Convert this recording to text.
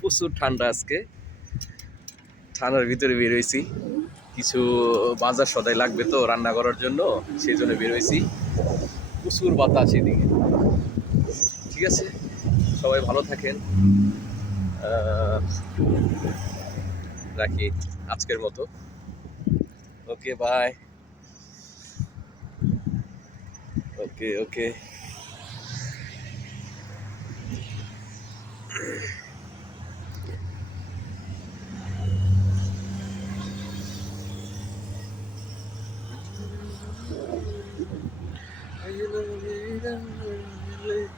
প্রচুর ঠান্ডা আজকে। ঠান্ডার ভিতরে বের হয়েছি। কিছু বাজার সদাই লাগবে তো রান্না করার জন্য সেই জন্য বের হয়েছি। প্রচুর বাতাস এদিকে। ঠিক আছে, সবাই ভালো থাকেন। রাখি আজকের মতো। Okay bye okay okay. Thank you.